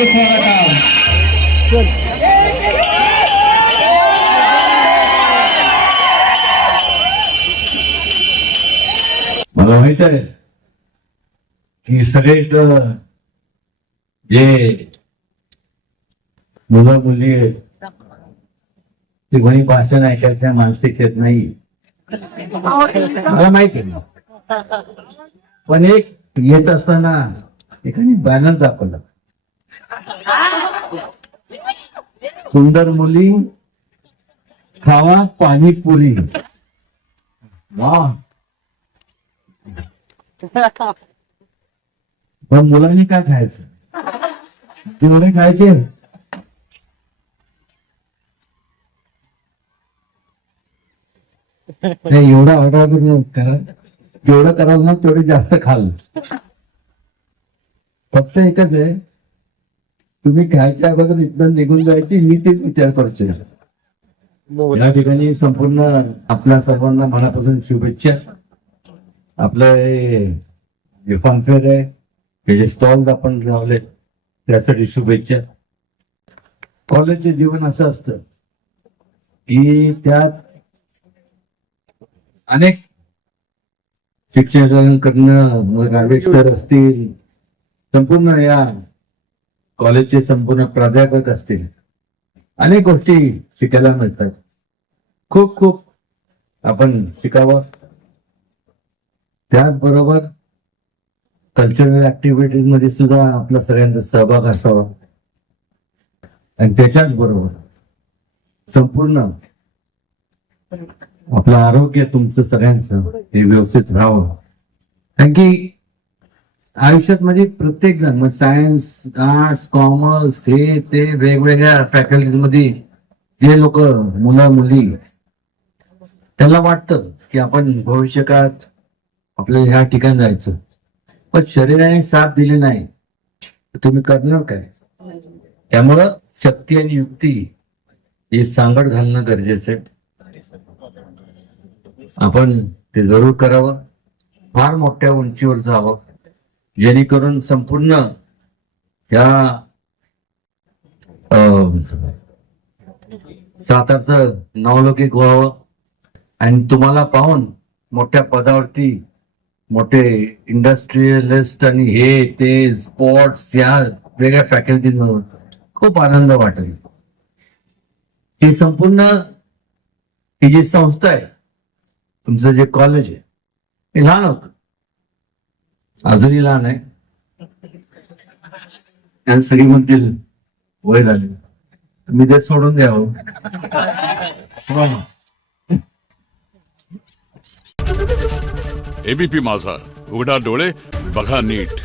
तुमचं स्वागत आहे. मला माहित आहे की सगळे जे मुलं मुली आहेत ते कोणी भाषण ऐकायच्या मानसिकतेत नाही. मला माहित आहे. पण एक येत असताना एकाने बॅनर दाखवला, सुंदर मुली खावा पाणीपुरी. वा, पण मुलांनी काय खायचं, तेवढे खायचे. नाही, एवढा ऑर्डर करा, जेवढं कराल ना तेवढे जास्त खाल. फक्त एकच आहे, तुम्ही खायच्या अगोदर इथं निघून जायची, मी तेच विचार करतोय. या ठिकाणी संपूर्ण आपल्या सर्वांना मनापासून शुभेच्छा. आपलं जे फनफेअर आहे, हे जे स्टॉल्स आपण लावले त्यासाठी शुभेच्छा. कॉलेजचे जीवन असं असतं की त्यात अनेक शिक्षकांकडनं राजेश्वर असतील, संपूर्ण या कॉलेजचे संपूर्ण प्राध्यापक असतील, अनेक गोष्टी शिकायला मिळतात. खूप खूप आपण शिकावं. त्याचबरोबर कल्चरल ऍक्टिव्हिटीज मध्ये सुद्धा आपला सगळ्यांचा सहभाग असावा. आणि त्याच्याच बरोबर संपूर्ण आपलं आरोग्य तुमचं सगळ्यांचं हे व्यवस्थित राहावं. कारण की आयुष्यात म्हणजे प्रत्येक जण, मग सायन्स, आर्ट्स, कॉमर्स, हे ते वेगवेगळ्या फॅकल्टीज मध्ये जे लोक, मुलं मुली, त्यांना वाटतं की आपण भविष्यकाळात आपल्याला ह्या ठिकाणी जायचं, पण शरीराने साथ दिली नाही तर तुम्ही करणार काय. त्यामुळं शक्ती आणि युक्ती हे सांगड घालणं गरजेचं आहे. आपण ते जरूर करावं. फार मोठ्या उंचीवर जावं, जेणेकरून संपूर्ण या सातारचं नावलौकिक व्हावं. आणि तुम्हाला पाहून मोठ्या पदावरती मोठे इंडस्ट्रियलिस्ट आणि हे ते स्पोर्ट्स या वेगळ्या फॅकल्टीज खूप आनंद वाटेल. ही संपूर्ण ही जी संस्था आहे, तुमचं जे कॉलेज आहे, हे लहान होतं, अजूनही लहान आहे. त्या सगळी म्हणतील वय झाले, मी ते सोडून द्यावं. एबीपी माझा, उघडा डोळे बघा नीट.